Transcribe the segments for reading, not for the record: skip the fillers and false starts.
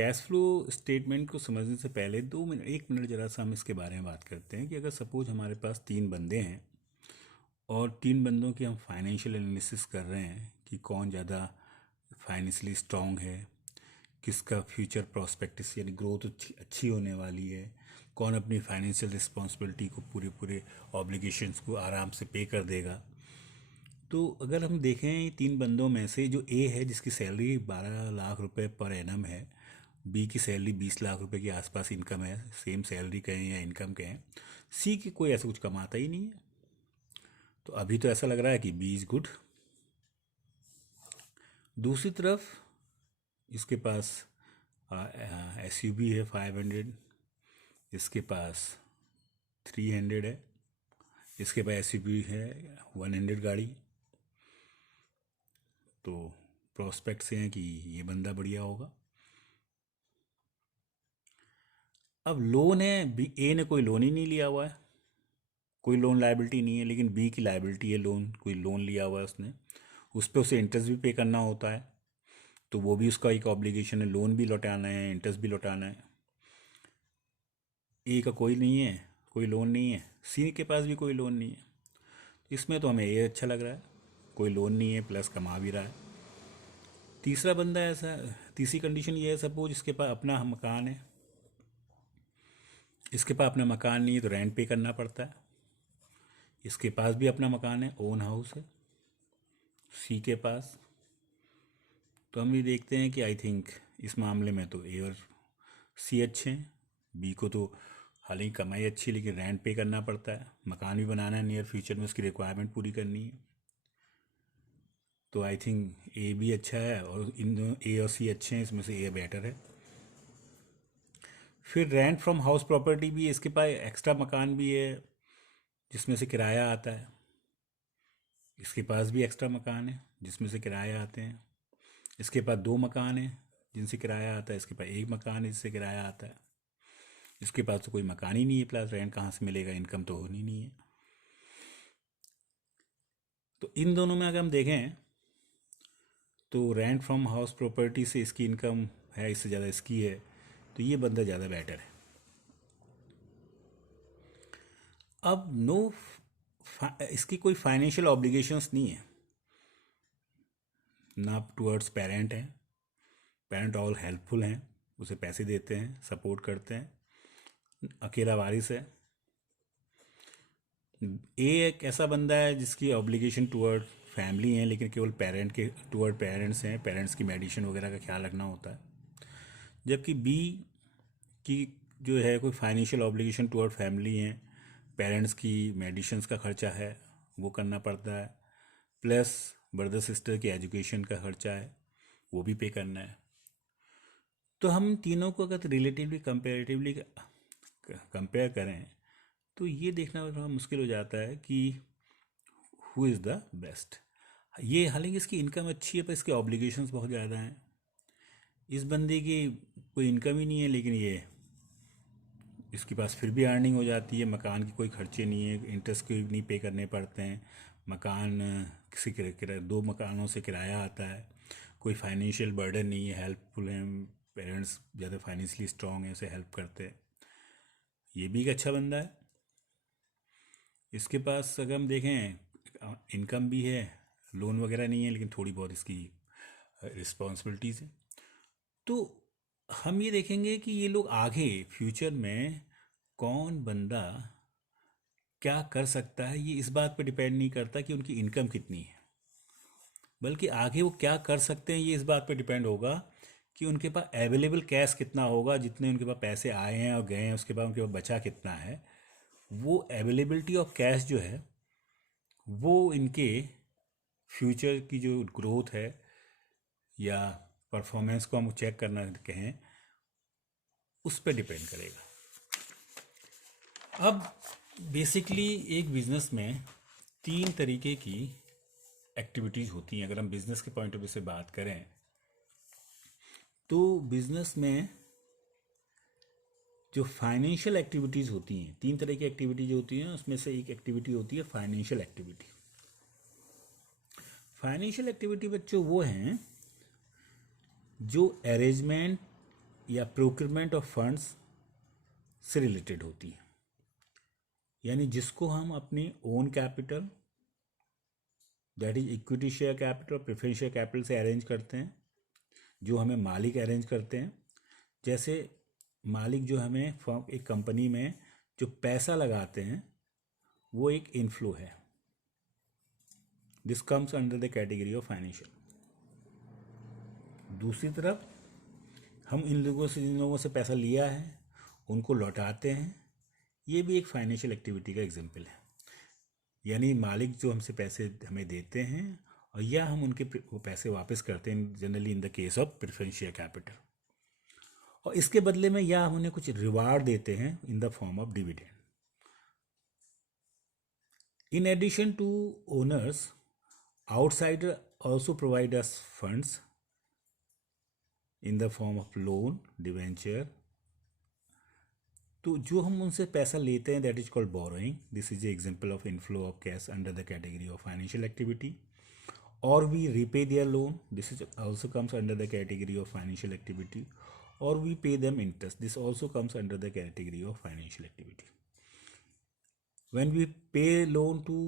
Cash flow statement को समझने से पहले 2 मिनट 1 मिनट ज़रा सा हम इसके बारे में बात करते हैं कि अगर सपोज हमारे पास 3 बंदे हैं और 3 बंदों की हम फाइनेंशियल एनालिसिस कर रहे हैं कि कौन ज़्यादा फाइनेंशियली स्ट्रांग है, किसका फ्यूचर प्रोस्पेक्टिस यानी ग्रोथ अच्छी अच्छी होने वाली है, कौन अपनी फाइनेंशियल रिस्पॉन्सिबिलिटी को पूरे पूरे ऑब्लिगेशंस को आराम से पे कर देगा। तो अगर हम देखें 3 बंदों में से जो ए है जिसकी सैलरी 12 लाख रुपए पर एनम है, बी की सैलरी 20 लाख रुपए के आसपास इनकम है, सेम सैलरी कहें या इनकम कहें, सी की कोई ऐसा कुछ कमाता ही नहीं है। तो अभी तो ऐसा लग रहा है कि बी इज़ गुड। दूसरी तरफ इसके पास SUV है 500, इसके पास 300 है, इसके पास SUV है 100 गाड़ी। तो प्रोस्पेक्ट से हैं कि ये बंदा बढ़िया होगा। अब लोन है, बी ए ने कोई लोन ही नहीं लिया हुआ है, कोई लोन लायबिलिटी नहीं है, लेकिन बी की लायबिलिटी है, लोन कोई लोन लिया हुआ है उसने, उस पर उसे इंटरेस्ट भी पे करना होता है, तो वो भी उसका एक ऑब्लिगेशन है, लोन भी लौटाना है, इंटरेस्ट भी लौटाना है। ए का कोई नहीं है, कोई लोन नहीं है, सी के पास भी कोई लोन नहीं है। इसमें तो हमें ये अच्छा लग रहा है, कोई लोन नहीं है प्लस कमा भी रहा है। तीसरा बंदा ऐसा, तीसरी कंडीशन ये है, सपोज इसके पास अपना मकान है, इसके पास अपना मकान नहीं है तो रेंट पे करना पड़ता है, इसके पास भी अपना मकान है, ओन हाउस है सी के पास। तो हम ये देखते हैं कि आई थिंक इस मामले में तो ए और सी अच्छे हैं। बी को तो हालांकि कमाई अच्छी है लेकिन रेंट पे करना पड़ता है, मकान भी बनाना है नियर फ्यूचर में, उसकी रिक्वायरमेंट पूरी करनी है। तो आई थिंक ए भी अच्छा है और इन दोनों ए और सी अच्छे हैं, इसमें से ए बेटर है। फिर रेंट फ्रॉम हाउस प्रॉपर्टी भी, इसके पास एक्स्ट्रा मकान भी है जिसमें से किराया आता है, इसके पास भी एक्स्ट्रा मकान है जिसमें से किराया आते हैं, इसके पास 2 मकान है जिनसे किराया आता है, इसके पास एक मकान है जिससे किराया आता है, इसके पास तो कोई मकान ही नहीं है, प्लस रेंट कहाँ से मिलेगा, इनकम तो होनी नहीं है। तो इन दोनों में अगर हम देखें तो रेंट फ्रॉम हाउस प्रॉपर्टी से इसकी इनकम है, इससे ज़्यादा इसकी है, तो ये बंदा ज़्यादा बेटर है। अब नो, इसकी कोई फाइनेंशियल ऑब्लिगेशंस नहीं है ना टूवर्ड्स पेरेंट है, पेरेंट ऑल हेल्पफुल हैं, उसे पैसे देते हैं, सपोर्ट करते हैं, अकेला वारिस है। ए एक ऐसा बंदा है जिसकी ऑब्लिगेशन टूवर्ड फैमिली है लेकिन केवल पेरेंट के टूवर्ड पेरेंट्स हैं, पेरेंट्स की मेडिसिन वगैरह का ख्याल रखना होता है। जबकि बी की जो है कोई फाइनेंशियल ऑब्लिगेशन टूवर्ड फैमिली है, पेरेंट्स की मेडिसिन्स का खर्चा है वो करना पड़ता है, प्लस ब्रदर सिस्टर की एजुकेशन का खर्चा है वो भी पे करना है। तो हम तीनों को अगर रिलेटिवली कंपेरेटिवली कंपेयर करें तो ये देखना थोड़ा मुश्किल हो जाता है कि हु इज़ द बेस्ट। ये हालांकि इसकी इनकम अच्छी है पर इसके ऑब्लिगेशंस बहुत ज़्यादा हैं। इस बंदे की कोई इनकम ही नहीं है लेकिन ये इसके पास फिर भी अर्निंग हो जाती है, मकान की कोई खर्चे नहीं है, इंटरेस्ट के नहीं पे करने पड़ते हैं, मकान किसी किराया 2 मकानों से किराया आता है, कोई फाइनेंशियल बर्डन नहीं है, हेल्पफुल हैं, पेरेंट्स ज़्यादा फाइनेंशियली स्ट्रांग हैं, उसे हेल्प करते हैं। ये भी एक अच्छा बंदा है। इसके पास अगर हम देखें इनकम भी है, लोन वगैरह नहीं है लेकिन थोड़ी बहुत इसकी रिस्पॉन्सिबिलिटीज़ हैं। तो हम ये देखेंगे कि ये लोग आगे फ्यूचर में कौन बंदा क्या कर सकता है, ये इस बात पर डिपेंड नहीं करता कि उनकी इनकम कितनी है, बल्कि आगे वो क्या कर सकते हैं ये इस बात पर डिपेंड होगा कि उनके पास अवेलेबल कैश कितना होगा, जितने उनके पास पैसे आए हैं और गए हैं उसके बाद उनके पास बचा कितना है। वो अवेलेबिलिटी ऑफ कैश जो है वो इनके फ्यूचर की जो ग्रोथ है या परफॉर्मेंस को हम चेक करना कहें उस पर डिपेंड करेगा। अब बेसिकली एक बिज़नेस में 3 तरीके की एक्टिविटीज़ होती हैं। अगर हम बिज़नेस के पॉइंट ऑफ व्यू से बात करें तो बिज़नेस में जो फाइनेंशियल एक्टिविटीज़ होती हैं, 3 तरह की एक्टिविटीज़ होती हैं, उसमें से एक एक्टिविटी होती है फाइनेंशियल एक्टिविटी। फाइनेंशियल एक्टिविटी बच्चों वो हैं जो अरेंजमेंट या प्रोक्योरमेंट ऑफ फंड्स से रिलेटेड होती है। यानी जिसको हम अपनी own capital, that is equity share capital, preference share capital से अरेंज करते हैं, जो हमें मालिक अरेंज करते हैं। जैसे मालिक जो हमें फॉर्म एक कंपनी में जो पैसा लगाते हैं वो एक इनफ्लो है। This comes under the category of financial. दूसरी तरफ हम इन लोगों से, जिन लोगों से पैसा लिया है उनको लौटाते हैं, ये भी एक फाइनेंशियल एक्टिविटी का एग्जाम्पल है। यानी मालिक जो हमसे पैसे हमें देते हैं और या हम उनके वो पैसे वापस करते हैं, generally in the case of preference share capital, और इसके बदले में या हम उन्हें कुछ रिवार्ड देते हैं in the form of dividend. In addition to owners, outsider also provide us funds in the form of loan, debenture. तो जो हम उनसे पैसा लेते हैं that is called borrowing. This is a example of inflow of cash under the category of financial activity. और we repay their loan, this is also comes under the category of financial activity. Or we pay them interest, this also comes under the category of financial activity. When we pay loan to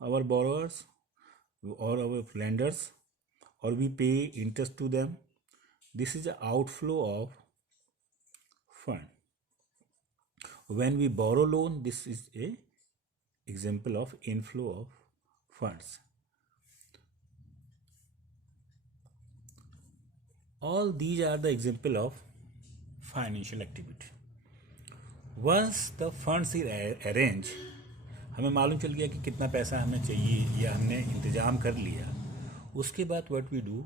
our borrowers or our lenders, or we pay interest to them, this is an outflow of fund. When we borrow loan, this is a example of inflow of funds. All these are the example of financial activity. Once the funds is arranged, हमें मालूम चल गया कि कितना पैसा हमें चाहिए या हमने इंतज़ाम कर लिया, उसके बाद व्हाट वी डू,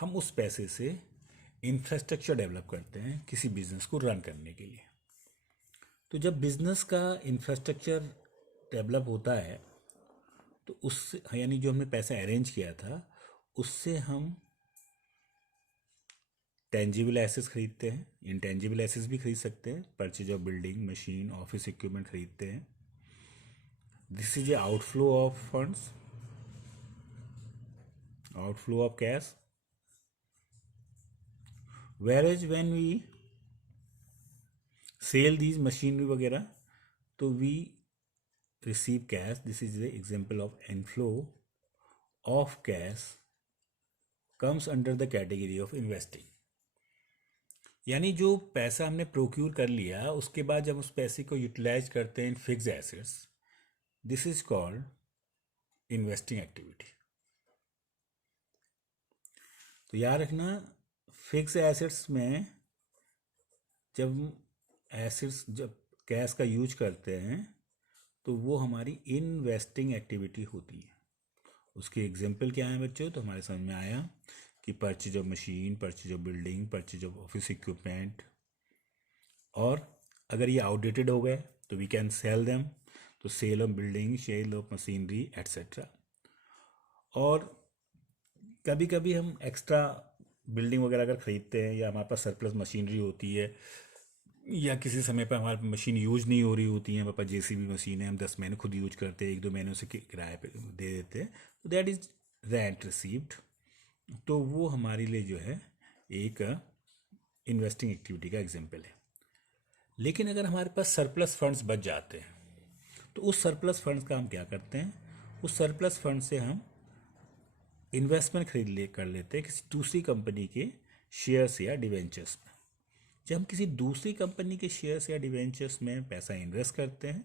हम उस पैसे से इंफ्रास्ट्रक्चर डेवलप करते हैं किसी बिजनेस को रन करने के लिए। तो जब बिजनेस का इंफ्रास्ट्रक्चर डेवलप होता है तो उससे, यानी जो हमने पैसा अरेंज किया था उससे हम टेंजिबल एसेट्स खरीदते हैं, इंटेंजिबल एसेट्स भी खरीद सकते हैं, purchase of building, machine, office equipment खरीदते हैं। This is a outflow of funds, outflow of cash. whereas when we sell these machinery वगैरह तो we receive cash. This is the example of inflow of cash comes under the category of investing. यानी जो पैसा हमने procure कर लिया उसके बाद जब उस पैसे को यूटिलाइज करते हैं in fix assets, this is called investing activity. तो याद रखना, फिक्स एसेट्स में जब कैश का यूज करते हैं तो वो हमारी इन्वेस्टिंग एक्टिविटी होती है। उसके एग्जाम्पल क्या है बच्चों, तो हमारे समझ में आया कि purchase of machine, purchase of building, purchase of office equipment. और अगर ये आउटडेटेड हो गए तो वी कैन सेल देम, तो sale of building, sale of machinery etcetera. और कभी कभी हम एक्स्ट्रा बिल्डिंग वगैरह अगर ख़रीदते हैं या हमारे पास सरप्लस मशीनरी होती है या किसी समय पर हमारे मशीन यूज नहीं हो रही होती है, हमारे पास जेसीबी मशीन है, हम 10 महीने खुद यूज करते हैं, 1-2 महीने उसे किराए पे दे देते हैं, तो दैट इज़ रेंट रिसीव्ड। तो वो हमारे लिए जो है एक इन्वेस्टिंग एक्टिविटी का एग्जाम्पल है। लेकिन अगर हमारे पास सरप्लस फंड्स बच जाते हैं तो उस सरप्लस फंड्स का हम क्या करते हैं, उस सरप्लस फंड से हम इन्वेस्टमेंट कर लेते हैं किसी दूसरी कंपनी के शेयर्स या डिवेंचर्स में। जब हम किसी दूसरी कंपनी के शेयर्स या डिवेंचर्स में पैसा इन्वेस्ट करते हैं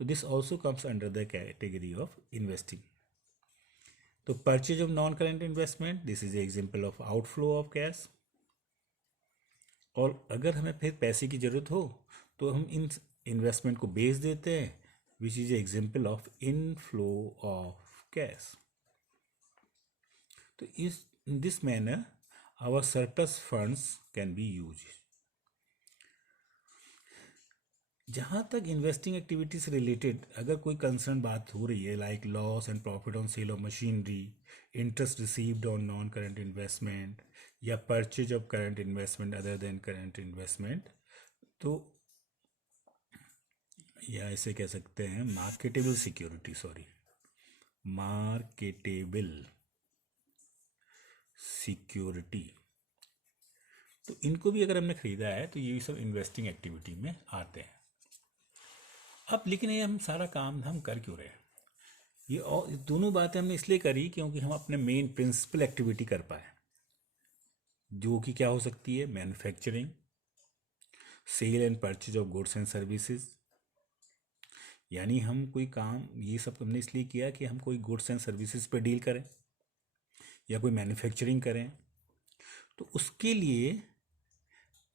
तो this also comes under the category of investing. तो purchase of non current investment, this is example of outflow of cash. और अगर हमें फिर पैसे की ज़रूरत हो तो हम इन इन्वेस्टमेंट को बेच देते हैं, which is example of inflow of cash. तो in this manner our surplus funds can be use. जहाँ तक इन्वेस्टिंग एक्टिविटी से रिलेटेड अगर कोई कंसर्न बात हो रही है, like loss and profit on sale of machinery, interest received on non current investment, या purchase of current investment other than current investment, तो या इसे कह सकते हैं मार्केटेबल सिक्योरिटी, मार्केटेबल सिक्योरिटी। तो इनको भी अगर हमने ख़रीदा है तो ये भी सब इन्वेस्टिंग एक्टिविटी में आते हैं। अब लेकिन ये हम सारा काम हम कर क्यों रहे हैं? ये और दोनों बातें हमने इसलिए करी क्योंकि हम अपने मेन प्रिंसिपल एक्टिविटी कर पाए, जो कि क्या हो सकती है? Manufacturing, sale and purchase of goods and services. यानी हम कोई काम, ये सब हमने इसलिए किया कि हम कोई गुड्स एंड सर्विसेज पे डील करें या कोई मैन्युफैक्चरिंग करें। तो उसके लिए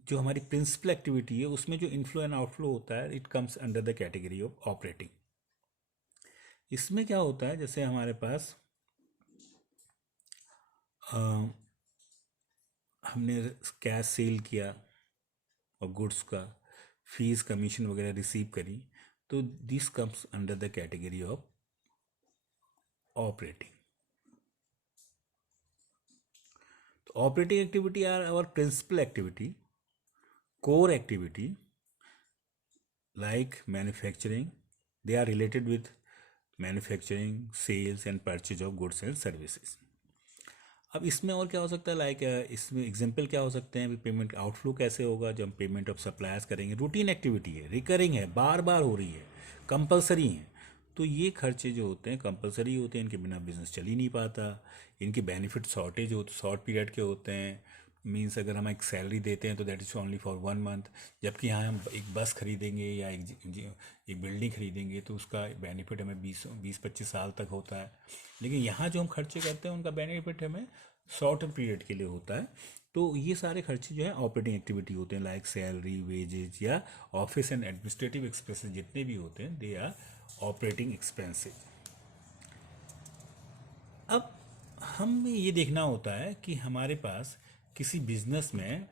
जो हमारी प्रिंसिपल एक्टिविटी है उसमें जो इनफ्लो एंड आउटफ्लो होता है, it comes under the category of operating. इसमें क्या होता है, जैसे हमारे पास हमने कैश सेल किया और गुड्स का फीस कमीशन वगैरह रिसीव करी, तो this comes under the category of operating. तो operating activity are our principal activity, core activity like manufacturing. They are related with manufacturing, sales and purchase of goods and services. अब इसमें और क्या हो सकता है, लाइक इसमें एग्जांपल क्या हो सकते हैं? पेमेंट आउटफ्लो कैसे होगा? जब हम पेमेंट ऑफ सप्लायर्स करेंगे, रूटीन एक्टिविटी है, रिकरिंग है, बार बार हो रही है, कंपलसरी है, तो ये खर्चे जो होते हैं कंपलसरी होते हैं, इनके बिना बिजनेस चल ही नहीं पाता। इनके बेनिफिट शॉर्टेज होते, शॉर्ट पीरियड के होते हैं। मीन्स अगर हम एक सैलरी देते हैं तो that is only for 1 month, जबकि यहाँ हम एक बस खरीदेंगे या एक बिल्डिंग खरीदेंगे तो उसका बेनिफिट हमें 20-25 साल तक होता है। लेकिन यहाँ जो हम खर्चे करते हैं उनका बेनिफिट हमें शॉर्ट पीरियड के लिए होता है। तो ये सारे खर्चे जो है ऑपरेटिंग एक्टिविटी होते हैं, लाइक सैलरी, वेजेज या ऑफिस एंड एडमिनिस्ट्रेटिव एक्सपेंसेस जितने भी होते हैं, दे आर ऑपरेटिंग एक्सपेंसेस। अब हमें ये देखना होता है कि हमारे पास किसी बिजनेस में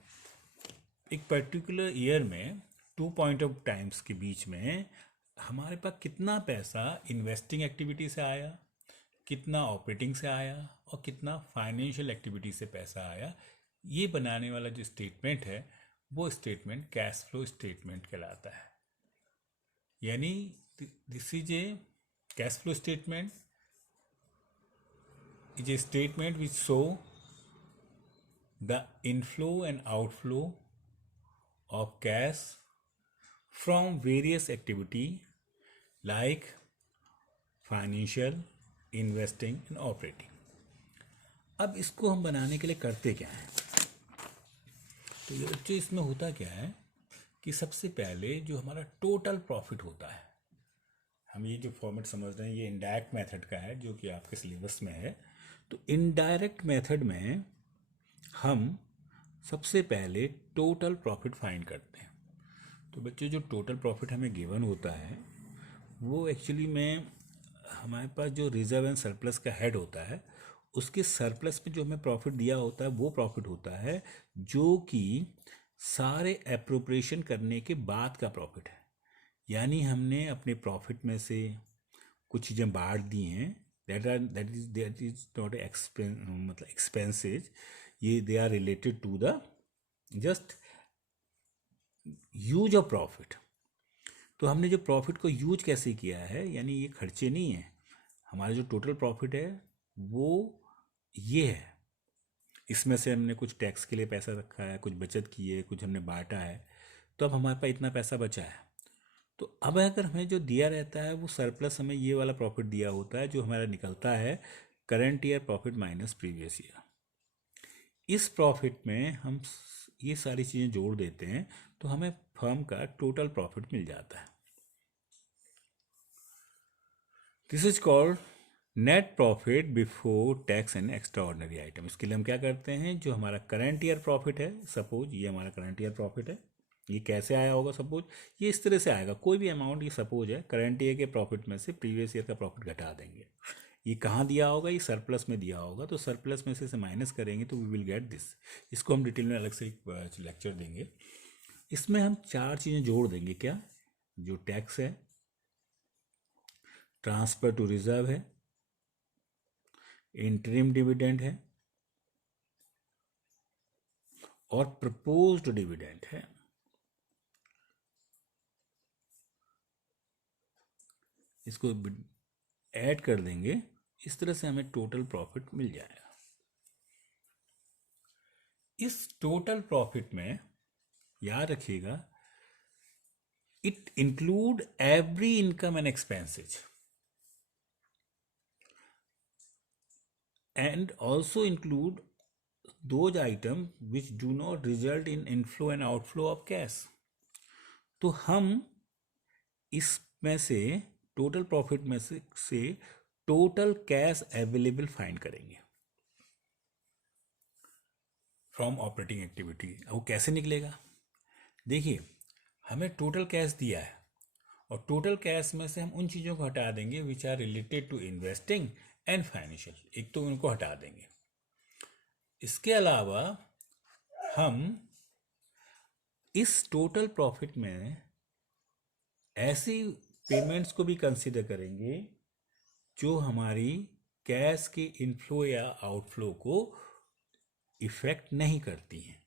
एक पर्टिकुलर ईयर में 2 पॉइंट ऑफ टाइम्स के बीच में हमारे पास कितना पैसा इन्वेस्टिंग एक्टिविटी से आया, कितना ऑपरेटिंग से आया और कितना फाइनेंशियल एक्टिविटी से पैसा आया। ये बनाने वाला जो स्टेटमेंट है वो स्टेटमेंट कैश फ्लो स्टेटमेंट कहलाता है। यानी this is A cash flow statement is a statement which show the inflow and outflow of cash from various activity like financial, investing and operating. अब इसको हम बनाने के लिए करते क्या हैं? तो ये बच्चे इसमें होता क्या है कि सबसे पहले जो हमारा टोटल प्रॉफिट होता है, हम ये जो फॉर्मेट समझ रहे हैं ये इनडायरेक्ट मेथड का है जो कि आपके सिलेबस में है। तो इनडायरेक्ट मेथड में हम सबसे पहले टोटल प्रॉफिट फाइंड करते हैं। तो बच्चे जो टोटल प्रॉफिट हमें गिवन होता है वो एक्चुअली में हमारे पास जो रिजर्व एंड सरप्लस का हेड होता है उसके सरप्लस में जो हमें प्रॉफिट दिया होता है वो प्रॉफिट होता है जो कि सारे एप्रोप्रिएशन करने के बाद का प्रॉफिट है। यानी हमने अपने प्रॉफिट में से कुछ चीज़ें बांट दी हैं, दैट इज नॉट मतलब एक्सपेंसेज, ये they are related to the just use of profit. तो हमने जो प्रॉफिट को यूज कैसे किया है, यानी ये खर्चे नहीं है, हमारा जो टोटल प्रॉफिट है वो ये है। इसमें से हमने कुछ टैक्स के लिए पैसा रखा है, कुछ बचत की है, कुछ हमने बांटा है, तो अब हमारे पास इतना पैसा बचा है। तो अब अगर हमें जो दिया रहता है वो सरप्लस हमें ये वाला प्रॉफिट दिया होता है जो हमारा निकलता है current year profit minus previous year. इस प्रॉफिट में हम ये सारी चीज़ें जोड़ देते हैं तो हमें फर्म का टोटल प्रॉफिट मिल जाता है। This is called net profit before tax and extra ordinary item. इसके लिए हम क्या करते हैं, जो हमारा करंट ईयर प्रॉफिट है, सपोज ये हमारा करंट ईयर प्रॉफिट है, ये कैसे आया होगा, सपोज ये इस तरह से आएगा, कोई भी अमाउंट, ये सपोज है करंट ईयर के प्रॉफिट में से प्रीवियस ईयर का प्रॉफिट घटा देंगे। ये कहाँ दिया होगा, ये सरप्लस में दिया होगा, तो सरप्लस में से माइनस करेंगे तो वी विल गेट दिस। इसको हम डिटेल में अलग से एक लेक्चर देंगे। इसमें हम 4 चीज़ें जोड़ देंगे, क्या, जो टैक्स है, ट्रांसफर टू रिजर्व है, इंटरिम डिविडेंड है और प्रपोज्ड डिविडेंड है। इसको ऐड कर देंगे, इस तरह से हमें टोटल प्रॉफिट मिल जाएगा। इस टोटल प्रॉफिट में याद रखिएगा, it include every income and expenses and also include those items which do not result in inflow and outflow of cash। तो हम इसमें से टोटल प्रॉफिट में से टोटल कैश अवेलेबल फाइंड करेंगे फ्रॉम ऑपरेटिंग एक्टिविटी। वो कैसे निकलेगा? देखिए, हमें टोटल कैश दिया है और टोटल कैश में से हम उन चीज़ों को हटा देंगे which are related to investing and financial, एक तो उनको हटा देंगे। इसके अलावा हम इस टोटल प्रॉफिट में ऐसी पेमेंट्स को भी कंसीडर करेंगे जो हमारी कैश के इनफ्लो या आउटफ्लो को इफेक्ट नहीं करती हैं।